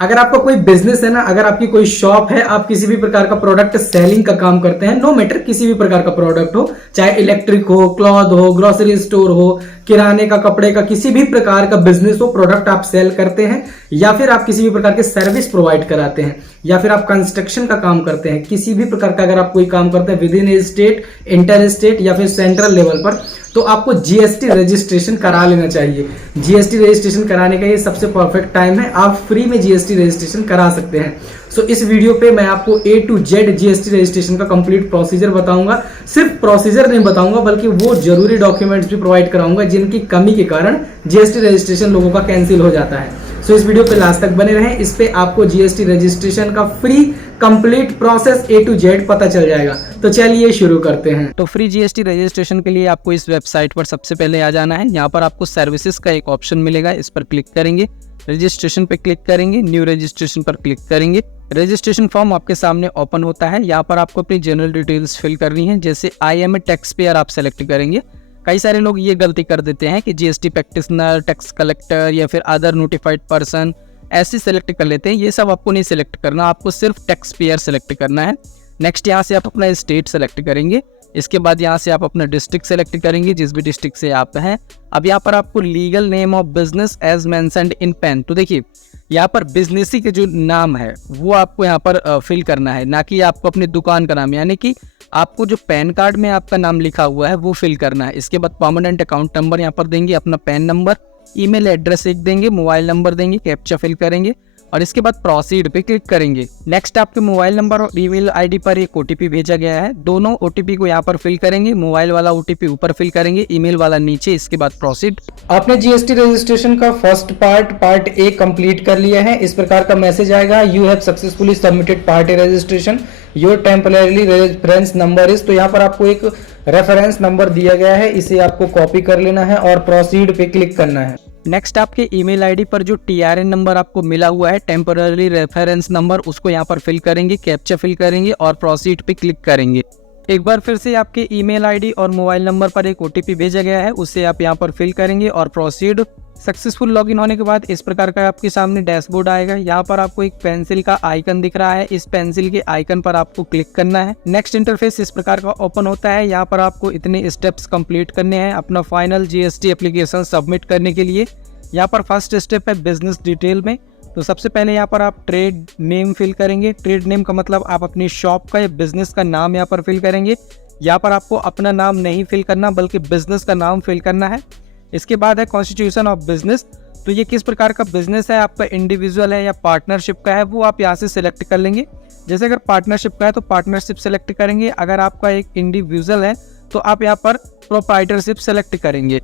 अगर आपका कोई बिजनेस है ना, अगर आपकी कोई शॉप है, आप किसी भी प्रकार का प्रोडक्ट सेलिंग का काम करते हैं, नो मैटर किसी भी प्रकार का प्रोडक्ट हो, चाहे इलेक्ट्रिक हो, क्लॉथ हो, ग्रोसरी स्टोर हो, किराने का, कपड़े का, किसी भी प्रकार का बिजनेस हो, प्रोडक्ट आप सेल करते हैं, या फिर आप किसी भी प्रकार के सर्विस प्रोवाइड कराते हैं, या फिर आप कंस्ट्रक्शन का काम करते हैं, किसी भी प्रकार का अगर आप कोई काम करते हैं with in A state, inter state या फिर सेंट्रल लेवल पर, तो आपको जीएसटी रजिस्ट्रेशन करा लेना चाहिए। जीएसटी रजिस्ट्रेशन कराने का ये सबसे परफेक्ट टाइम है, आप फ्री में जीएसटी रजिस्ट्रेशन करा सकते हैं। सो इस वीडियो पे मैं आपको ए टू जेड जीएसटी रजिस्ट्रेशन का कंप्लीट प्रोसीजर बताऊंगा। सिर्फ प्रोसीजर नहीं बताऊंगा, बल्कि वो जरूरी डॉक्यूमेंट्स भी प्रोवाइड कराऊंगा जिनकी कमी के कारण जीएसटी रजिस्ट्रेशन लोगों का कैंसिल हो जाता है। सो इस वीडियो पे लास्ट तक बने रहें, इस पे आपको जीएसटी रजिस्ट्रेशन का free complete process A to Z पता चल जाएगा। तो चलिए शुरू करते हैं। तो फ्री जीएसटी रजिस्ट्रेशन के लिए आपको इस वेबसाइट पर सबसे पहले आ जाना है। यहाँ पर आपको सर्विसेज का एक ऑप्शन मिलेगा, इस पर क्लिक करेंगे, रजिस्ट्रेशन पे क्लिक करेंगे, न्यू रजिस्ट्रेशन पर क्लिक करेंगे। रजिस्ट्रेशन फॉर्म आपके सामने ओपन होता है। यहाँ पर आपको अपनी जनरल डिटेल्स फिल करनी है, जैसे I am a taxpayer आप सेलेक्ट करेंगे। कई सारे लोग ये गलती कर देते हैं कि जीएसटी प्रैक्टिशनर, टैक्स कलेक्टर या फिर अदर नोटिफाइड पर्सन ऐसे सेलेक्ट कर लेते हैं। ये सब आपको नहीं सेलेक्ट करना, आपको सिर्फ टैक्स पेयर सेलेक्ट करना है। नेक्स्ट यहाँ से आप अपना स्टेट सेलेक्ट करेंगे। इसके बाद यहाँ से आप अपना डिस्ट्रिक्ट सेलेक्ट करेंगे, जिस भी डिस्ट्रिक्ट से आप हैं। अब यहाँ पर आपको legal name of business as mentioned in PAN, तो देखिए यहाँ पर बिजनेसी के जो नाम है वो आपको यहाँ पर फिल करना है, ना कि आपको अपनी दुकान का नाम, यानी कि आपको जो पैन कार्ड में आपका नाम लिखा हुआ है वो फिल करना है। इसके बाद परमानेंट अकाउंट नंबर यहाँ पर देंगे, अपना पैन नंबर, ईमेल एड्रेस एक देंगे, मोबाइल नंबर देंगे, कैप्चा फिल करेंगे और इसके बाद प्रोसीड पे क्लिक करेंगे। नेक्स्ट आपके मोबाइल नंबर और ईमेल आईडी पर एक ओटीपी भेजा गया है, दोनों ओटीपी को यहाँ पर फिल करेंगे। मोबाइल वाला ओटीपी ऊपर फिल करेंगे, ईमेल वाला नीचे। इसके बाद प्रोसीड। आपने जीएसटी रजिस्ट्रेशन का फर्स्ट पार्ट ए कंप्लीट कर लिया है। इस प्रकार का मैसेज आएगा, you have successfully submitted part A registration, your temporary reference number is. तो यहाँ पर आपको एक रेफरेंस नंबर दिया गया है, इसे आपको कॉपी कर लेना है और प्रोसीड पे क्लिक करना है। नेक्स्ट आपके ईमेल आईडी पर जो टीआरएन नंबर आपको मिला हुआ है, टेम्पररी रेफरेंस नंबर, उसको यहाँ पर फिल करेंगे, कैप्चा फिल करेंगे और प्रोसीड पे क्लिक करेंगे। एक बार फिर से आपके ईमेल आईडी और मोबाइल नंबर पर एक ओटीपी भेजा गया है, उसे आप यहाँ पर फिल करेंगे और प्रोसीड। सक्सेसफुल लॉगिन होने के बाद इस प्रकार का आपके सामने डैशबोर्ड आएगा। यहाँ पर आपको एक पेंसिल का आइकन दिख रहा है, इस पेंसिल के आइकन पर आपको क्लिक करना है। नेक्स्ट इंटरफेस इस प्रकार का ओपन होता है। यहाँ पर आपको इतने स्टेप्स कंप्लीट करने हैं अपना फाइनल जीएसटी एप्लीकेशन सबमिट करने के लिए। यहाँ पर फर्स्ट स्टेप है बिजनेस डिटेल में। तो सबसे पहले यहाँ पर आप ट्रेड नेम फिल करेंगे। ट्रेड नेम का मतलब आप अपनी शॉप का या बिजनेस का नाम यहाँ पर फिल करेंगे। यहाँ पर आपको अपना नाम नहीं फिल करना, बल्कि बिजनेस का नाम फिल करना है। इसके बाद है कॉन्स्टिट्यूशन ऑफ बिजनेस, तो ये किस प्रकार का बिजनेस है, आपका इंडिविजुअल है या पार्टनरशिप का है, वो आप यहाँ से सिलेक्ट कर लेंगे। जैसे अगर पार्टनरशिप का है तो पार्टनरशिप सेलेक्ट करेंगे, अगर आपका एक इंडिविजुअल है तो आप यहाँ पर प्रोप्राइटरशिप सेलेक्ट करेंगे।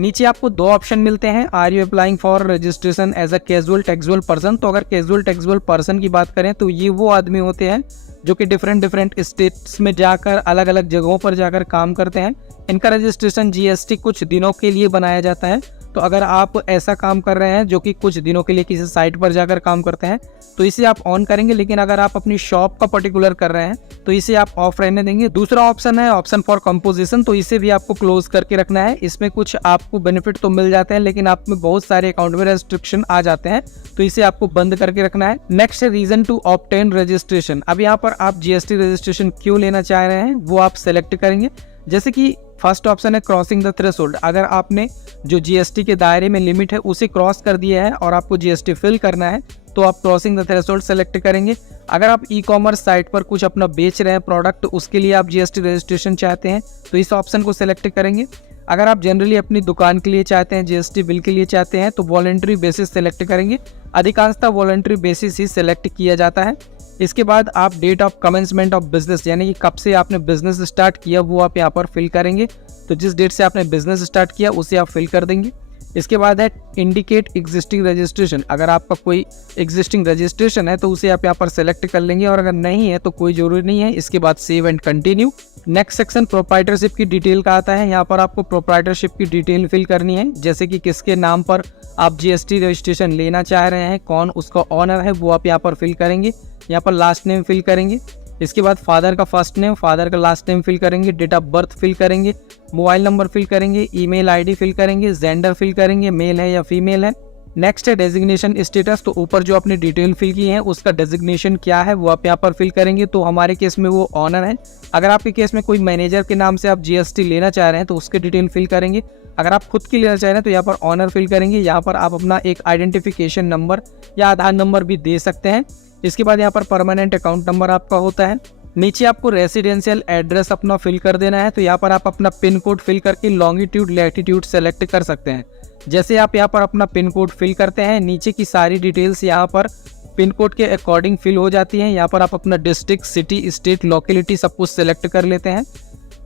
नीचे आपको दो ऑप्शन मिलते हैं, are you applying for registration as a casual taxable person. तो अगर कैजुअल टैक्सेबल पर्सन की बात करें तो ये वो आदमी होते हैं जो कि डिफरेंट स्टेट्स में जाकर, अलग अलग जगहों पर जाकर काम करते हैं। इनका रजिस्ट्रेशन जीएसटी कुछ दिनों के लिए बनाया जाता है। तो अगर आप ऐसा काम कर रहे हैं जो कि कुछ दिनों के लिए किसी साइट पर जाकर काम करते हैं तो इसे आप ऑन करेंगे, लेकिन अगर आप अपनी शॉप का पर्टिकुलर कर रहे हैं तो इसे आप ऑफ रहने देंगे। दूसरा ऑप्शन है ऑप्शन फॉर कंपोजिशन, तो इसे भी आपको क्लोज करके रखना है। इसमें कुछ आपको बेनिफिट तो मिल जाते हैं, लेकिन आप में बहुत सारे अकाउंट में रेस्ट्रिक्शन आ जाते हैं, तो इसे आपको बंद करके रखना है। नेक्स्ट है रीजन टू ऑब्टेन रजिस्ट्रेशन। अब यहाँ पर आप जीएसटी रजिस्ट्रेशन क्यों लेना चाह रहे हैं वो आप सेलेक्ट करेंगे। जैसे कि फर्स्ट ऑप्शन है क्रॉसिंग द थ्रेशोल्ड, अगर आपने जो जीएसटी के दायरे में लिमिट है उसे क्रॉस कर दिया है और आपको जीएसटी फिल करना है तो आप क्रॉसिंग द थ्रेशोल्ड सेलेक्ट करेंगे। अगर आप ई कॉमर्स साइट पर कुछ अपना बेच रहे हैं प्रोडक्ट, उसके लिए आप जीएसटी रजिस्ट्रेशन चाहते हैं तो इस ऑप्शन को सेलेक्ट करेंगे। अगर आप जनरली अपनी दुकान के लिए चाहते हैं, जीएसटी बिल के लिए चाहते हैं तो वॉलंटरी बेसिस सेलेक्ट करेंगे। अधिकांशतः वॉलंटरी बेसिस ही सेलेक्ट किया जाता है। इसके बाद आप date of commencement of business, यानी कि कब से आपने बिजनेस स्टार्ट किया वो आप यहाँ पर फिल करेंगे। तो जिस डेट से आपने बिजनेस स्टार्ट किया उसे आप फिल कर देंगे। इसके बाद है इंडिकेट एग्जिस्टिंग रजिस्ट्रेशन, अगर आपका कोई एग्जिस्टिंग रजिस्ट्रेशन है तो उसे आप यहाँ पर सेलेक्ट कर लेंगे और अगर नहीं है तो कोई जरूरी नहीं है। इसके बाद save and continue. Next section proprietorship की डिटेल का आता है। यहाँ पर आपको प्रोप्राइटरशिप की डिटेल फिल करनी है, जैसे कि किसके नाम पर आप जीएसटी रजिस्ट्रेशन लेना चाह रहे हैं, कौन उसका ऑनर है वो आप यहाँ पर फिल करेंगे। यहाँ पर लास्ट नेम फिल करेंगे। इसके बाद फादर का फर्स्ट नेम, फादर का लास्ट नेम फिल करेंगे, डेट ऑफ बर्थ फिल करेंगे, मोबाइल नंबर फिल करेंगे, ईमेल आईडी फिल करेंगे, जेंडर फिल करेंगे, मेल है या फीमेल है, नेक्स्ट है डेजिग्नेशन स्टेटस। तो ऊपर जो आपने डिटेल फिल की है उसका डेजिग्नेशन क्या है वो आप यहाँ पर फिल करेंगे। तो हमारे केस में वो ऑनर है। अगर आपके केस में कोई मैनेजर के नाम से आप जीएसटी लेना चाह रहे हैं तो उसके डिटेल फिल करेंगे। अगर आप खुद की लेना चाह रहे हैं तो यहाँ पर ऑनर फिल करेंगे। यहाँ पर आप अपना एक आइडेंटिफिकेशन नंबर या आधार नंबर भी दे सकते हैं। इसके बाद यहाँ पर परमानेंट अकाउंट नंबर आपका होता है। नीचे आपको रेसिडेंशियल एड्रेस अपना फिल कर देना है। तो यहाँ पर आप अपना पिन कोड फिल करके लॉन्गिट्यूड लैटिट्यूड सेलेक्ट कर सकते हैं। जैसे आप यहाँ पर अपना पिन कोड फिल करते हैं नीचे की सारी डिटेल्स यहाँ पर पिन कोड के अकॉर्डिंग फिल हो जाती हैं। यहाँ पर आप अपना डिस्ट्रिक्ट, सिटी, स्टेट, लोकेलिटी सब कुछ सेलेक्ट कर लेते हैं।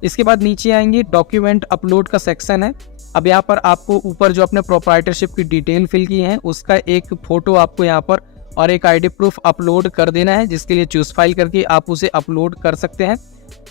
इसके बाद नीचे आएंगे डॉक्यूमेंट अपलोड का सेक्शन है। अब यहाँ पर आपको ऊपर जो अपने प्रोप्राइटरशिप की डिटेल फिल की है उसका एक फ़ोटो आपको यहाँ पर और एक आईडी प्रूफ अपलोड कर देना है, जिसके लिए चूज फाइल करके आप उसे अपलोड कर सकते हैं।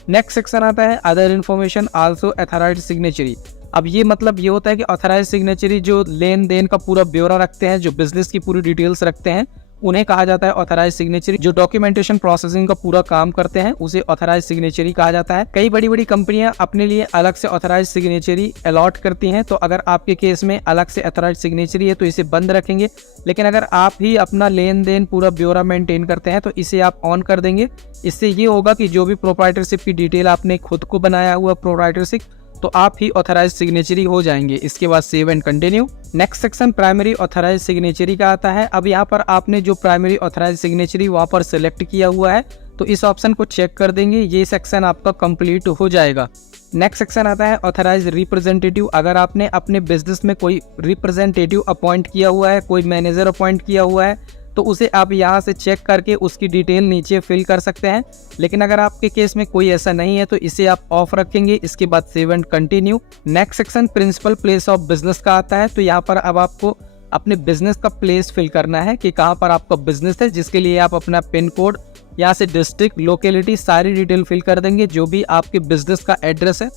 नेक्स्ट सेक्शन आता है other information also authorised signatory. अब ये मतलब ये होता है कि ऑथराइज सिग्नेचरी जो लेन देन का पूरा ब्यौरा रखते हैं, जो बिजनेस की पूरी डिटेल्स रखते हैं, उन्हें कहा जाता है ऑथराइज सिग्नेचरी। जो डॉक्यूमेंटेशन प्रोसेसिंग का पूरा काम करते हैं उसे ऑथराइज सिग्नेचरी कहा जाता है। कई बड़ी बड़ी कंपनियां अपने लिए अलग से ऑथराइज सिग्नेचरी अलॉट करती हैं। तो अगर आपके केस में अलग से ऑथराइज सिग्नेचरी है तो इसे बंद रखेंगे, लेकिन अगर आप ही अपना लेन देन पूरा ब्यौरा मेंटेन करते हैं तो इसे आप ऑन कर देंगे। इससे ये होगा कि जो भी प्रोप्राइटरशिप की डिटेल आपने खुद को बनाया हुआ प्रोप्राइटरशिप, तो आप ही ऑथराइज सिग्नेचरी हो जाएंगे। इसके बाद save and continue. Next section primary authorise signatory का आता है। अब यहाँ पर आपने जो प्राइमरी ऑथराइज सिग्नेचरी वहाँ पर सिलेक्ट किया हुआ है तो इस ऑप्शन को चेक कर देंगे, ये सेक्शन आपका कंप्लीट हो जाएगा। नेक्स्ट सेक्शन आता है ऑथराइज रिप्रेजेंटेटिव। अगर आपने अपने बिजनेस में कोई रिप्रेजेंटेटिव अपॉइंट किया हुआ है, कोई मैनेजर अपॉइंट किया हुआ है, तो उसे आप यहाँ से चेक करके उसकी डिटेल नीचे फिल कर सकते हैं। लेकिन अगर आपके केस में कोई ऐसा नहीं है तो इसे आप ऑफ रखेंगे। इसके बाद save and continue. Next section principal place of business का आता है। तो यहाँ पर अब आपको अपने बिजनेस का प्लेस फिल करना है कि कहाँ पर आपका बिजनेस है, जिसके लिए आप अपना पिन कोड, यहाँ से डिस्ट्रिक्ट, लोकेलिटी सारी डिटेल फिल कर देंगे जो भी आपके बिजनेस का एड्रेस है।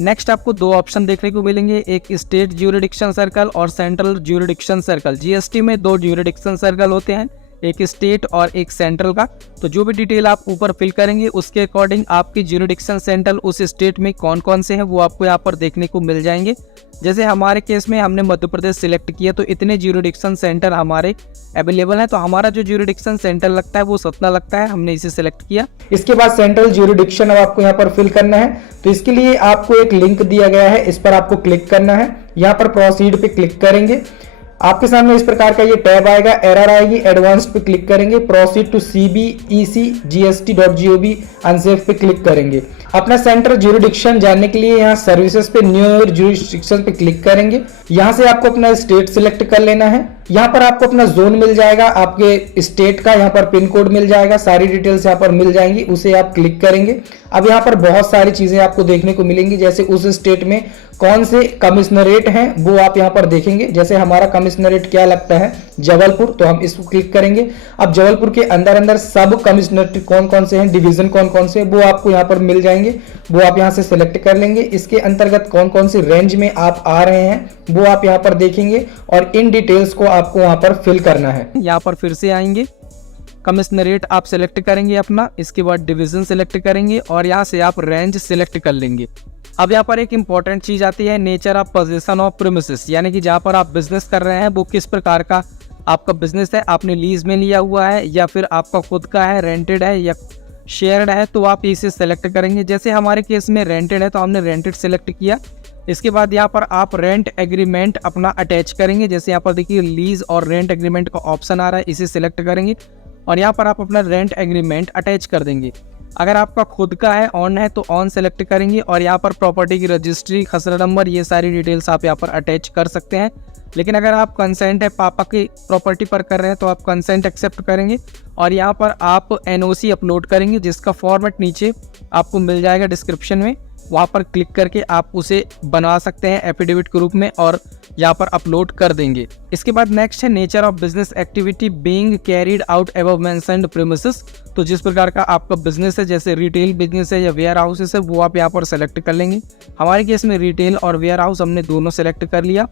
नेक्स्ट आपको दो ऑप्शन देखने को मिलेंगे, एक स्टेट ज्यूरिडिक्शन सर्कल और सेंट्रल ज्यूरिडिक्शन सर्कल। जीएसटी में दो ज्यूरिडिक्शन सर्कल होते हैं, एक स्टेट और एक सेंट्रल का। तो जो भी डिटेल आप ऊपर फिल करेंगे उसके अकॉर्डिंग आपकी ज्यूरिडिक्शन सेंट्रल उस स्टेट में कौन कौन से हैं वो आपको यहाँ पर देखने को मिल जाएंगे। जैसे हमारे केस में हमने मध्य प्रदेश सिलेक्ट किया तो इतने ज्यूरिडिक्शन सेंटर हमारे अवेलेबल हैं। तो हमारा जो ज्यूरिडिक्शन सेंटर लगता है वो सतना लगता है, हमने इसे सिलेक्ट किया। इसके बाद सेंट्रल ज्यूरिडिक्शन अब आपको यहाँ पर फिल करना है। तो इसके लिए आपको एक लिंक दिया गया है, इस पर आपको क्लिक करना है। यहाँ पर प्रोसीड पे क्लिक करेंगे, आपके सामने इस प्रकार का ये टैब आएगा, एरर आएगी, एडवांस पे क्लिक करेंगे, प्रोसीड टू cbecgst.gov अनसेफ पे क्लिक करेंगे। अपना सेंटर ज्यूरिडिक्शन जानने के लिए यहाँ सर्विसेज पे न्यू ज्यूरिडिक्शन पे क्लिक करेंगे। यहाँ से आपको अपना स्टेट सिलेक्ट कर लेना है। यहाँ पर आपको अपना जोन मिल जाएगा, आपके स्टेट का यहाँ पर पिन कोड मिल जाएगा, सारी डिटेल्स यहाँ पर मिल जाएंगी, उसे आप क्लिक करेंगे। अब यहाँ पर बहुत सारी चीजें आपको देखने को मिलेंगी, जैसे उस स्टेट में कौन से कमिश्नरेट हैं वो आप यहाँ पर देखेंगे। जैसे हमारा कमिश्नरेट क्या लगता है, जबलपुर, तो हम इसको क्लिक करेंगे। अब जबलपुर के अंदर अंदर सब कमिश्नरेट कौन कौन से हैं, डिवीजन कौन कौन से, वो आपको यहाँ पर मिल जाएंगे, वो आप यहाँ से सिलेक्ट कर लेंगे। इसके अंतर्गत कौन कौन से रेंज में आप आ रहे हैं वो आप यहाँ पर देखेंगे और इन डिटेल्स को आपको वहाँ पर फिल करना है। यहाँ पर फिर से आएंगे, कमिश्नरेट आप सिलेक्ट करेंगे अपना, इसके बाद डिवीजन सिलेक्ट करेंगे और यहाँ से आप रेंज सिलेक्ट कर लेंगे। अब यहाँ पर एक इंपॉर्टेंट चीज आती है, nature of position of premises, यानी कि जहाँ पर आप बिजनेस कर रहे हैं वो किस प्रकार का आपका बिजनेस है, आपने लीज में लिया हुआ है या फिर आपका खुद का है, रेंटेड है या शेयर्ड है, तो आप इसे सेलेक्ट करेंगे। जैसे हमारे केस में रेंटेड है तो हमने रेंटेड सेलेक्ट किया। इसके बाद यहाँ पर आप रेंट एग्रीमेंट अपना अटैच करेंगे। जैसे यहाँ पर देखिए लीज और रेंट एग्रीमेंट का ऑप्शन आ रहा है, इसे सिलेक्ट करेंगे और यहाँ पर आप अपना रेंट एग्रीमेंट अटैच कर देंगे। अगर आपका खुद का है, ऑन है, तो ऑन सेलेक्ट करेंगे और यहाँ पर प्रॉपर्टी की रजिस्ट्री, खसरा नंबर, ये सारी डिटेल्स आप यहाँ पर अटैच कर सकते हैं। लेकिन अगर आप कंसेंट है पापा की प्रॉपर्टी पर कर रहे हैं तो आप कंसेंट एक्सेप्ट करेंगे और यहाँ पर आप एनओसी अपलोड करेंगे, जिसका फॉर्मेट नीचे आपको मिल जाएगा डिस्क्रिप्शन में, वहाँ पर क्लिक करके आप उसे बना सकते हैं एफिडेविट के रूप में और यहाँ पर अपलोड कर देंगे। इसके बाद नेक्स्ट है nature of business activity being carried out above mentioned premises. तो जिस प्रकार का आपका बिजनेस है, जैसे रिटेल बिजनेस है या वेयर हाउसेस है, वो आप यहाँ पर सेलेक्ट कर लेंगे। हमारे केस में रिटेल और वेयर हाउस हमने दोनों सेलेक्ट कर लिया।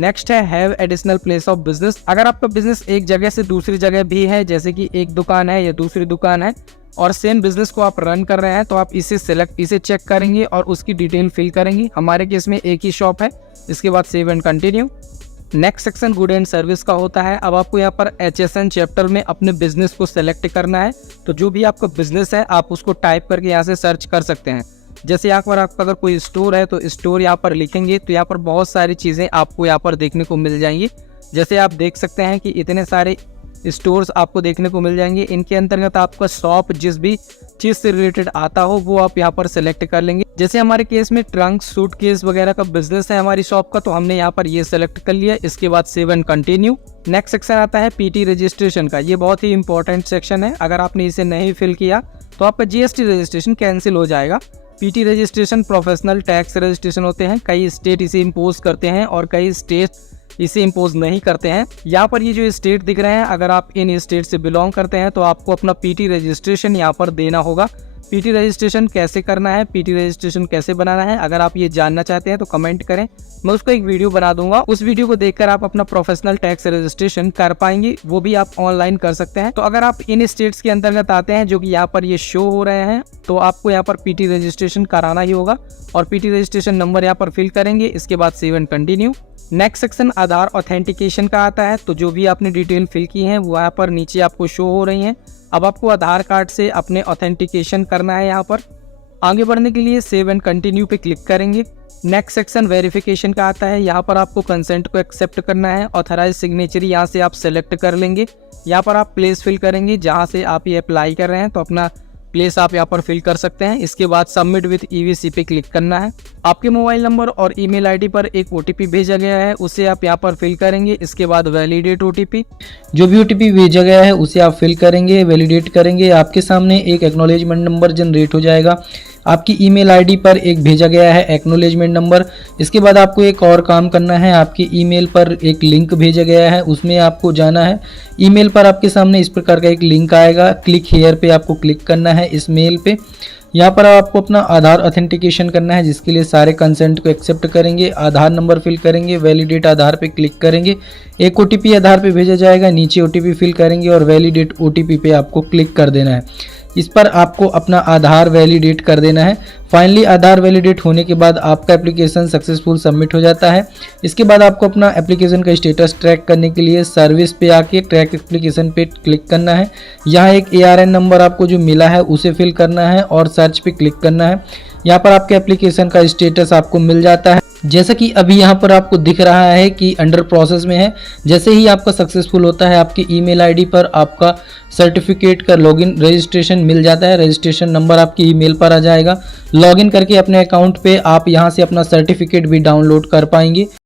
नेक्स्ट है have additional place of business. अगर आपका बिजनेस एक जगह से दूसरी जगह भी है, जैसे कि एक दुकान है या दूसरी दुकान है और सेम बिजनेस को आप रन कर रहे हैं, तो आप इसे चेक करेंगे और उसकी डिटेल फिल करेंगे। हमारे केस में एक ही शॉप है। इसके बाद save and continue. Next section good and service का होता है। अब आपको यहाँ पर HSN चैप्टर में अपने बिजनेस को सेलेक्ट करना है। तो जो भी आपका बिजनेस है आप उसको टाइप करके यहाँ से सर्च कर सकते हैं। जैसे यहाँ पर आपका अगर कोई स्टोर है तो स्टोर यहाँ पर लिखेंगे तो यहाँ पर बहुत सारी चीज़ें आपको यहाँ पर देखने को मिल जाएंगी। जैसे आप देख सकते हैं कि इतने सारे स्टोर्स आपको देखने को मिल जाएंगे। इनके अंतर्गत आपका शॉप जिस भी चीज़ से रिलेटेड आता हो वो आप यहाँ पर सेलेक्ट कर लेंगे। जैसे हमारे केस में ट्रंक सूटकेस वगैरह का बिजनेस है हमारी शॉप का, तो हमने यहाँ पर ये सेलेक्ट कर लिया। इसके बाद save and continue. Next section आता है PT रजिस्ट्रेशन का। ये बहुत ही इंपॉर्टेंट सेक्शन है। अगर आपने इसे नहीं फिल किया तो आपका GST रजिस्ट्रेशन कैंसिल हो जाएगा। PT registration professional tax registration होते हैं। कई स्टेट इसे इम्पोज करते हैं और कई स्टेट इसे इम्पोज नहीं करते हैं। यहाँ पर ये जो स्टेट दिख रहे हैं, अगर आप इन स्टेट से बिलोंग करते हैं तो आपको अपना PT रजिस्ट्रेशन यहाँ पर देना होगा। PT रजिस्ट्रेशन कैसे करना है, PT रजिस्ट्रेशन कैसे बनाना है, अगर आप ये जानना चाहते हैं तो कमेंट करें, मैं उसको एक वीडियो बना दूंगा। उस वीडियो को देखकर आप अपना प्रोफेशनल टैक्स रजिस्ट्रेशन कर पाएंगे। वो भी आप ऑनलाइन कर सकते हैं। तो अगर आप इन स्टेट्स के अंतर्गत आते हैं जो कि यहाँ पर ये शो हो रहे हैं, तो आपको यहाँ पर PT रजिस्ट्रेशन कराना ही होगा और PT रजिस्ट्रेशन नंबर यहाँ पर फिल करेंगे। इसके बाद save and continue. Next section Aadhaar authentication का आता है। तो जो भी आपने डिटेल फिल की है वो यहाँ पर नीचे आपको शो हो रही हैं। अब आपको आधार कार्ड से अपने ऑथेंटिकेशन करना है। यहाँ पर आगे बढ़ने के लिए सेव एंड कंटिन्यू पे क्लिक करेंगे। नेक्स्ट सेक्शन वेरिफिकेशन का आता है। यहाँ पर आपको कंसेंट को एक्सेप्ट करना है। ऑथराइज सिग्नेचर यहाँ से आप सेलेक्ट कर लेंगे। यहाँ पर आप प्लेस फिल करेंगे जहाँ से आप ये अप्लाई कर रहे हैं, तो अपना प्लेस आप यहाँ पर फिल कर सकते हैं। इसके बाद सबमिट विथ EVC पे क्लिक करना है। आपके मोबाइल नंबर और ईमेल आईडी पर एक OTP भेजा गया है, उसे आप यहाँ पर फिल करेंगे। इसके बाद वैलिडेट OTP, जो भी OTP भेजा गया है उसे आप फिल करेंगे, वैलिडेट करेंगे। आपके सामने एक एक्नॉलेजमेंट नंबर जनरेट हो जाएगा। आपकी ईमेल आईडी पर एक भेजा गया है एक्नॉलेजमेंट नंबर। इसके बाद आपको एक और काम करना है। आपकी ईमेल पर एक लिंक भेजा गया है, उसमें आपको जाना है। ईमेल पर आपके सामने इस प्रकार का एक लिंक आएगा, क्लिक हियर पे आपको क्लिक करना है इस मेल पे। यहाँ पर आपको अपना आधार ऑथेंटिकेशन करना है, जिसके लिए सारे कंसेंट को एक्सेप्ट करेंगे, आधार नंबर फिल करेंगे, वैलिडेट आधार पे क्लिक करेंगे। एक OTP आधार पे भेजा जाएगा, नीचे OTP फिल करेंगे और वैलिडेट OTP पे आपको क्लिक कर देना है। इस पर आपको अपना आधार वैलिडेट कर देना है। फाइनली आधार वैलिडेट होने के बाद आपका एप्लीकेशन सक्सेसफुल सबमिट हो जाता है। इसके बाद आपको अपना एप्लीकेशन का स्टेटस ट्रैक करने के लिए सर्विस पे आके ट्रैक एप्लीकेशन पे क्लिक करना है। यहाँ एक ARN नंबर आपको जो मिला है उसे फिल करना है और सर्च पे क्लिक करना है। यहाँ पर आपके एप्लीकेशन का स्टेटस आपको मिल जाता है, जैसा कि अभी यहाँ पर आपको दिख रहा है कि अंडर प्रोसेस में है। जैसे ही आपका सक्सेसफुल होता है, आपकी ईमेल आईडी पर आपका सर्टिफिकेट का लॉगिन रजिस्ट्रेशन मिल जाता है। रजिस्ट्रेशन नंबर आपकी ईमेल पर आ जाएगा। लॉगिन करके अपने अकाउंट पे आप यहाँ से अपना सर्टिफिकेट भी डाउनलोड कर पाएंगे।